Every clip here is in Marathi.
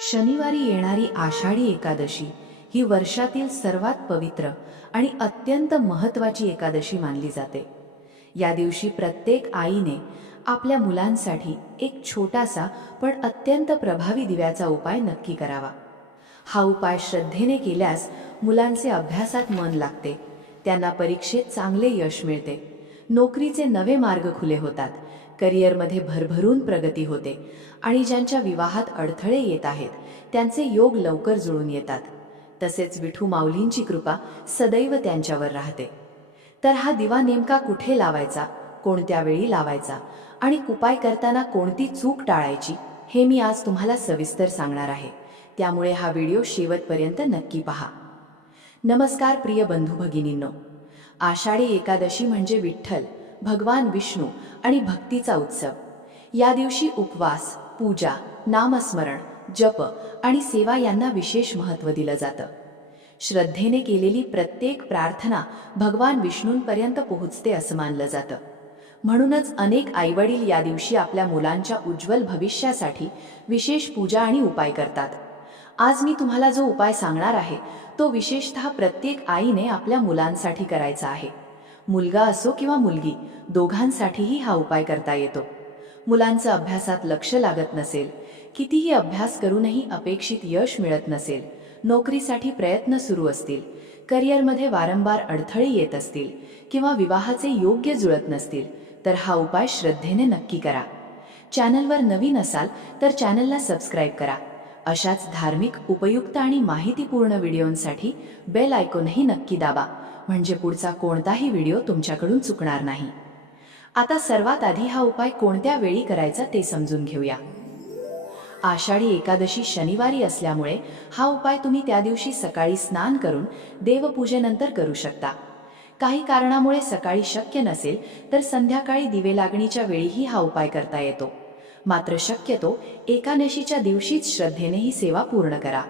शनिवारी येणारी आषाढी एकादशी ही वर्षातील सर्वात पवित्र आणि अत्यंत महत्त्वाची एकादशी मानली जाते. या दिवशी प्रत्येक आईने आपल्या मुलांसाठी एक छोटासा पण अत्यंत प्रभावी दिव्याचा उपाय नक्की करावा. हा उपाय श्रद्धेने केल्यास मुलांचे अभ्यासात मन लागते, त्यांना परीक्षेत चांगले यश मिळते, नोकरीचे नवे मार्ग खुले होतात, करिअरमध्ये भरभरून प्रगती होते आणि ज्यांच्या विवाहात अडथळे येत आहेत त्यांचे योग लवकर जुळून येतात. तसेच विठू माऊलींची कृपा सदैव त्यांच्यावर राहते. तर हा दिवा नेमका कुठे लावायचा, कोणत्या वेळी लावायचा आणि उपाय करताना कोणती चूक टाळायची हे मी आज तुम्हाला सविस्तर सांगणार आहे. त्यामुळे हा व्हिडिओ शेवटपर्यंत नक्की पहा. नमस्कार प्रिय बंधू भगिनींनो. आषाढी एकादशी म्हणजे विठ्ठल, भगवान विष्णू आणि भक्तीचा उत्सव. या दिवशी उपवास, पूजा, नामस्मरण, जप आणि सेवा यांना विशेष महत्त्व दिलं जातं. श्रद्धेने केलेली प्रत्येक प्रार्थना भगवान विष्णूंपर्यंत पोहोचते असं मानलं जातं. म्हणूनच अनेक आईवडील या दिवशी आपल्या मुलांच्या उज्ज्वल भविष्यासाठी विशेष पूजा आणि उपाय करतात. आज मी तुम्हाला जो उपाय सांगणार आहे तो विशेषतः प्रत्येक आईने आपल्या मुलांसाठी करायचा आहे. मुलगा असो किंवा मुलगी, दोघांसाठीही हा उपाय करता येतो. मुलांचं अभ्यासात लक्ष लागत नसेल, कितीही अभ्यास करूनही अपेक्षित यश मिळत नसेल, नोकरीसाठी प्रयत्न सुरू असतील, करिअरमध्ये वारंवार अडथळे येत असतील किंवा विवाहाचे योग्य जुळत नसतील, तर हा उपाय श्रद्धेने नक्की करा. चॅनलवर नवीन असाल तर चॅनलला सबस्क्राईब करा. अशाच धार्मिक, उपयुक्त आणि माहितीपूर्ण व्हिडिओंसाठी बेल आयकॉनही नक्की दाबा, म्हणजे पुढचा कोणताही व्हिडिओ तुमच्याकडून चुकणार नाही. आता सर्वात आधी हा उपाय कोणत्या वेळी करायचा ते समजून घेऊया. आषाढी एकादशी शनिवारी असल्यामुळे हा उपाय तुम्ही त्या दिवशी सकाळी स्नान करून देवपूजेनंतर करू शकता. काही कारणामुळे सकाळी शक्य नसेल तर संध्याकाळी दिवे लागणीच्या वेळीही हा उपाय करता येतो. मात्र शक्यतो एकादशीच्या दिवशीच श्रद्धेने ही सेवा पूर्ण करा.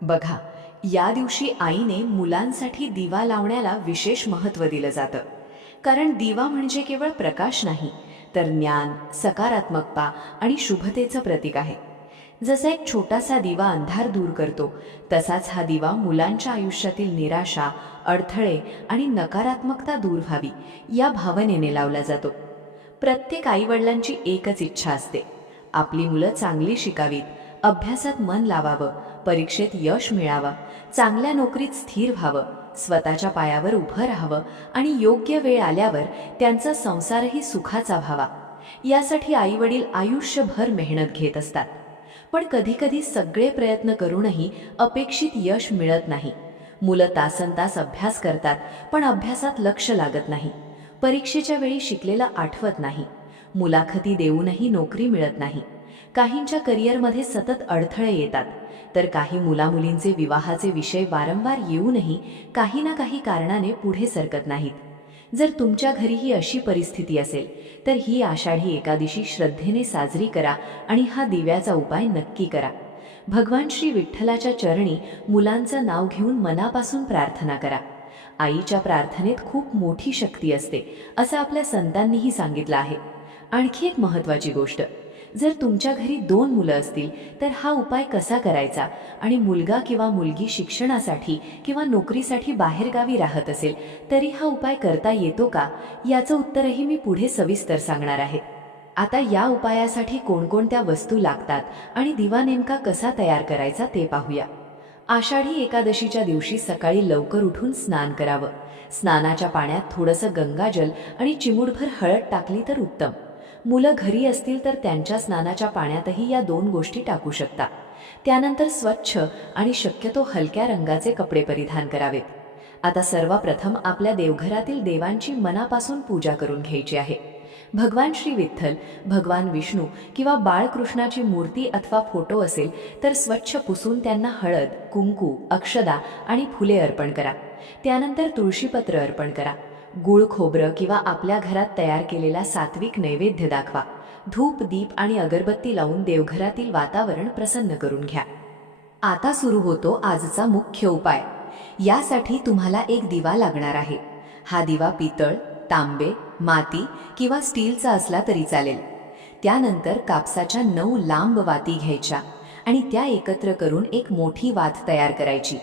बघा, या दिवशी आईने मुलांसाठी दिवा लावण्याला विशेष महत्त्व दिलं जातं. कारण दिवा म्हणजे केवळ प्रकाश नाही, तर ज्ञान, सकारात्मकता आणि शुभतेचं प्रतीक आहे. जसा एक छोटासा दिवा अंधार दूर करतो, तसाच हा दिवा मुलांच्या आयुष्यातील निराशा, अडथळे आणि नकारात्मकता दूर व्हावी या भावनेने लावला जातो. प्रत्येक आईवडिलांची एकच इच्छा असते, आपली मुलं चांगली शिकावीत, अभ्यासात मन लावावं, परीक्षेत यश मिळावं, चांगल्या नोकरीत स्थिर व्हावं, स्वतःच्या पायावर उभं राहावं आणि योग्य वेळ आल्यावर त्यांचा संसारही सुखाचा व्हावा. यासाठी आईवडील आयुष्यभर मेहनत घेत असतात. पण कधीकधी सगळे प्रयत्न करूनही अपेक्षित यश मिळत नाही. मुलं तासनतास अभ्यास करतात, पण अभ्यासात लक्ष लागत नाही. परीक्षेच्या वेळी शिकलेलं आठवत नाही. मुलाखती देऊनही नोकरी मिळत नाही. काहींच्या करिअरमध्ये सतत अडथळे येतात, तर काही मुलामुलींचे विवाहाचे विषय वारंवार येऊनही काही ना काही कारणाने पुढे सरकत नाहीत. जर तुमच्या घरीही अशी परिस्थिती असेल तर ही आषाढी एकादशी श्रद्धेने साजरी करा आणि हा दिव्याचा उपाय नक्की करा. भगवान श्री विठ्ठलाच्या चरणी मुलांचं नाव घेऊन मनापासून प्रार्थना करा. आईच्या प्रार्थनेत खूप मोठी शक्ती असते असं आपल्या संतांनीही सांगितलं आहे. आणखी एक महत्त्वाची गोष्ट, जर तुमच्या घरी 2 मुलं असतील तर हा उपाय कसा करायचा आणि मुलगा किंवा मुलगी शिक्षणासाठी किंवा नोकरीसाठी बाहेरगावी राहत असेल तरी हा उपाय करता येतो का, याचं उत्तरही मी पुढे सविस्तर सांगणार आहे. आता या उपायासाठी कोणकोणत्या वस्तू लागतात आणि दिवा नेमका कसा तयार करायचा ते पाहूया. आषाढी एकादशीच्या दिवशी सकाळी लवकर उठून स्नान करावं. स्नानाच्या पाण्यात थोडंसं गंगाजल आणि चिमूटभर हळद टाकली तर उत्तम. मुलं घरी असतील तर त्यांच्या स्नानाच्या पाण्यातही या 2 गोष्टी टाकू शकता. त्यानंतर स्वच्छ आणि शक्यतो हलक्या रंगाचे कपडे परिधान करावेत. आता सर्वप्रथम आपल्या देवघरातील देवांची मनापासून पूजा करून घ्यायची आहे. भगवान श्री विठ्ठल, भगवान विष्णू किंवा बाळकृष्णाची मूर्ती अथवा फोटो असेल तर स्वच्छ पुसून त्यांना हळद, कुंकू, अक्षदा आणि फुले अर्पण करा. त्यानंतर तुळशीपत्र अर्पण करा. गुळ, खोबरं किंवा आपल्या घरात तयार केलेला सात्विक नैवेद्य दाखवा. धूप, दीप आणि अगरबत्ती लावून देवघरातील वातावरण प्रसन्न करून घ्या. आता सुरू होतो आजचा मुख्य उपाय. यासाठी तुम्हाला एक दिवा लागणार आहे. हा दिवा पितळ, तांबे, माती किंवा स्टीलचा असला तरी चालेल. त्यानंतर कापसाच्या 9 लांब वाती घ्यायच्या आणि त्या एकत्र करून एक मोठी वात तयार करायची.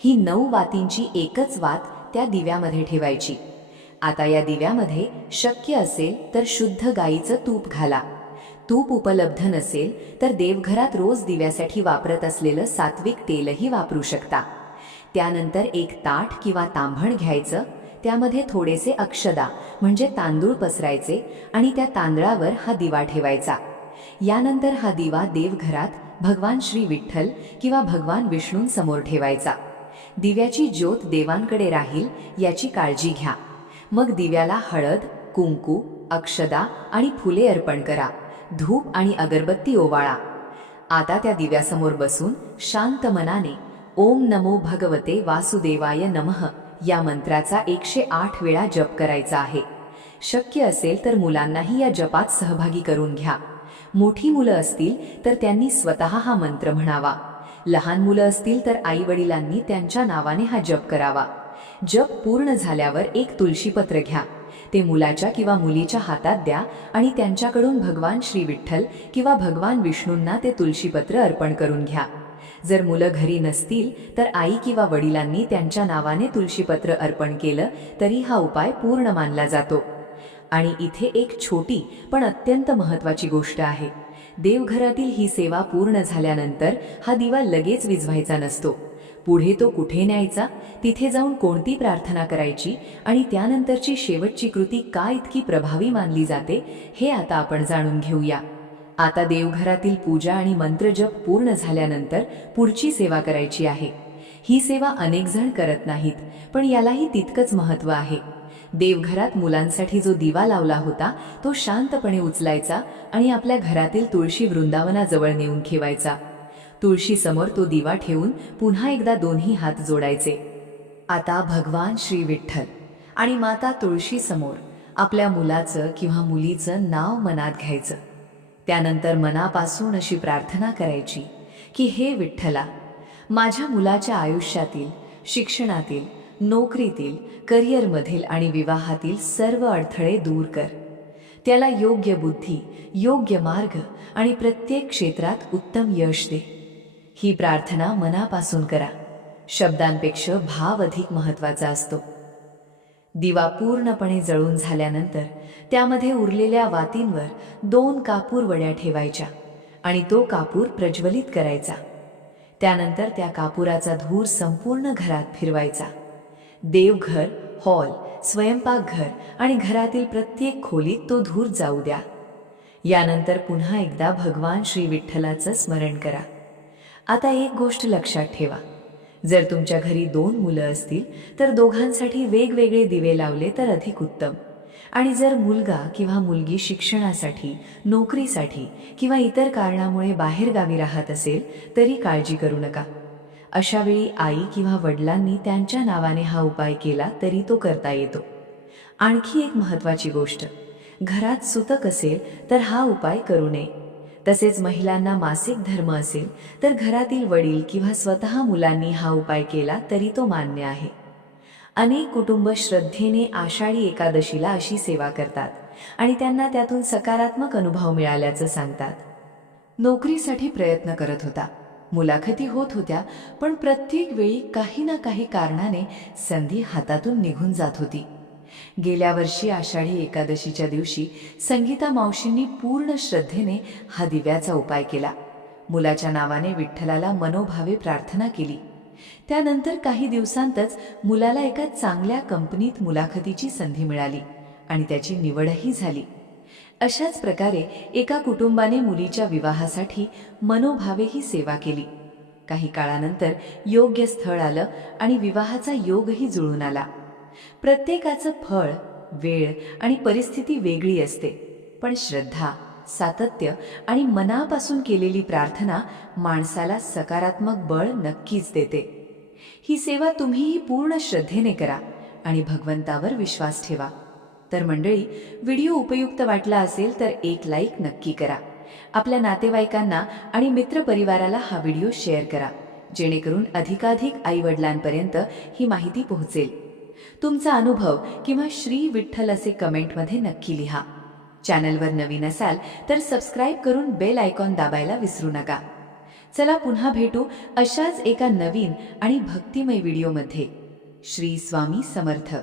ही 9 वातींची एकच वात त्या दिव्यामध्ये ठेवायची. आता या दिव्यामध्ये शक्य असेल तर शुद्ध गाईचं तूप घाला. तूप उपलब्ध नसेल तर देवघरात रोज दिव्यासाठी वापरत असलेलं सात्विक तेलही वापरू शकता. त्यानंतर एक ताट किंवा तांभण घ्यायचं, त्यामध्ये थोडेसे अक्षदा म्हणजे तांदूळ पसरायचे आणि त्या तांदळावर हा दिवा ठेवायचा. यानंतर हा दिवा देवघरात भगवान श्री विठ्ठल किंवा भगवान विष्णूंसमोर ठेवायचा. दिव्याची ज्योत देवांकडे राहील याची काळजी घ्या. मग दिव्याला हळद, कुंकू, अक्षदा आणि फुले अर्पण करा. धूप आणि अगरबत्ती ओवाळा. आता त्या दिव्यासमोर बसून शांत मनाने ओम नमो भगवते वासुदेवाय नमः या मंत्राचा 108 वेळा जप करायचा आहे. शक्य असेल तर मुलांनाही या जपात सहभागी करून घ्या. मोठी मुलं असतील तर त्यांनी स्वतः हा मंत्र म्हणावा. लहान मुलं असतील तर आई वडिलांनी त्यांच्या नावाने हा जप करावा. जप पूर्ण झाल्यावर एक तुळशीपत्र घ्या. ते मुलाच्या किंवा मुलीच्या हातात द्या आणि त्यांच्याकडून भगवान श्री विठ्ठल किंवा भगवान विष्णूंना ते तुळशीपत्र अर्पण करून घ्या. जर मुलं घरी नसतील तर आई किंवा वडिलांनी त्यांच्या नावाने तुळशीपत्र अर्पण केलं तरी हा उपाय पूर्ण मानला जातो. आणि इथे एक छोटी पण अत्यंत महत्त्वाची गोष्ट आहे. देवघरातील ही सेवा पूर्ण झाल्यानंतर हा दिवा लगेच विझवायचा नसतो. पुढे तो कुठे न्यायचा, तिथे जाऊन कोणती प्रार्थना करायची आणि त्यानंतरची शेवटची कृती का इतकी प्रभावी मानली जाते हे आता आपण जाणून घेऊया. आता देवघरातील पूजा आणि मंत्रजप पूर्ण झाल्यानंतर पुढची सेवा करायची आहे. ही सेवा अनेक जण करत नाहीत, पण यालाही तितकंच महत्त्व आहे. देवघरात मुलांसाठी जो दिवा लावला होता तो शांतपणे उचलायचा आणि आपल्या घरातील तुळशी वृंदावनाजवळ नेऊन ठेवायचा. तुळशीसमोर तो दिवा ठेवून पुन्हा एकदा दोन्ही हात जोडायचे. आता भगवान श्री विठ्ठल आणि माता तुळशीसमोर आपल्या मुलाचं किंवा मुलीचं नाव मनात घ्यायचं. त्यानंतर मनापासून अशी प्रार्थना करायची की हे विठ्ठला, माझ्या मुलाच्या आयुष्यातील, शिक्षणातील, नोकरीतील, करिअरमधील आणि विवाहातील सर्व अडथळे दूर कर. त्याला योग्य बुद्धी, योग्य मार्ग आणि प्रत्येक क्षेत्रात उत्तम यश दे. ही प्रार्थना मनापासून करा. शब्दांपेक्षा भाव अधिक महत्त्वाचा असतो. दिवा पूर्णपणे जळून झाल्यानंतर त्यामध्ये उरलेल्या वातींवर 2 कापूर वड्या ठेवायच्या आणि तो कापूर प्रज्वलित करायचा. त्यानंतर त्या कापुराचा धूर संपूर्ण घरात फिरवायचा. देवघर, हॉल, स्वयंपाकघर आणि घरातील प्रत्येक खोलीत तो धूर जाऊ द्या. यानंतर पुन्हा एकदा भगवान श्री विठ्ठलाचं स्मरण करा. आता एक गोष्ट लक्षात ठेवा, जर तुमच्या घरी 2 मुलं असतील तर दोघांसाठी वेगवेगळे दिवे लावले तर अधिक उत्तम. आणि जर मुलगा किंवा मुलगी शिक्षणासाठी, नोकरीसाठी किंवा इतर कारणामुळे बाहेरगावी राहत असेल तरी काळजी करू नका. अशा वेळी आई किंवा वडिलांनी त्यांच्या नावाने हा उपाय केला तरी तो करता येतो. आणखी एक महत्त्वाची गोष्ट, घरात सुतक असेल तर हा उपाय करू नये. तसेच महिलांना मासिक धर्म असेल तर घरातील वडील किंवा स्वतः मुलांनी हा उपाय केला तरी तो मान्य आहे. अनेक कुटुंब श्रद्धेने आषाढी एकादशीला अशी सेवा करतात आणि त्यांना त्यातून सकारात्मक अनुभव मिळाल्याचं सांगतात. नोकरीसाठी प्रयत्न करत होता, मुलाखती होत होत्या, पण प्रत्येक वेळी काही ना काही कारणाने संधी हातातून निघून जात होती. गेल्या वर्षी आषाढी एकादशीच्या दिवशी संगीता मावशींनी पूर्ण श्रद्धेने हा दिव्याचा उपाय केला. मुलाच्या नावाने विठ्ठलाला मनोभावे प्रार्थना केली. त्यानंतर काही दिवसांतच मुलाला एका चांगल्या कंपनीत मुलाखतीची संधी मिळाली आणि त्याची निवडही झाली. अशाच प्रकारे एका कुटुंबाने मुलीच्या विवाहासाठी मनोभावे ही सेवा केली. काही काळानंतर योग्य स्थळ आलं आणि विवाहाचा योगही जुळून आला. प्रत्येकाचं फळ, वेळ आणि परिस्थिती वेगळी असते, पण श्रद्धा, सातत्य आणि मनापासून केलेली प्रार्थना माणसाला सकारात्मक बळ नक्कीच देते. ही सेवा तुम्हीही पूर्ण श्रद्धेने करा आणि भगवंतावर विश्वास ठेवा. तर मंडळी, व्हिडिओ उपयुक्त वाटला असेल तर एक लाईक नक्की करा. आपल्या नातेवाईकांना आणि मित्रपरिवाराला हा व्हिडिओ शेअर करा, जेणेकरून अधिकाधिक आईवडिलांपर्यंत ही माहिती पोहोचेल. तुमचा अनुभव किंवा श्री विठ्ठल असे कमेंटमध्ये नक्की लिहा. चॅनलवर नवीन असाल तर सबस्क्राईब करून बेल आयकॉन दाबायला विसरू नका. चला पुन्हा भेटू अशाच एका नवीन आणि भक्तिमय व्हिडिओमध्ये. श्री स्वामी समर्थ.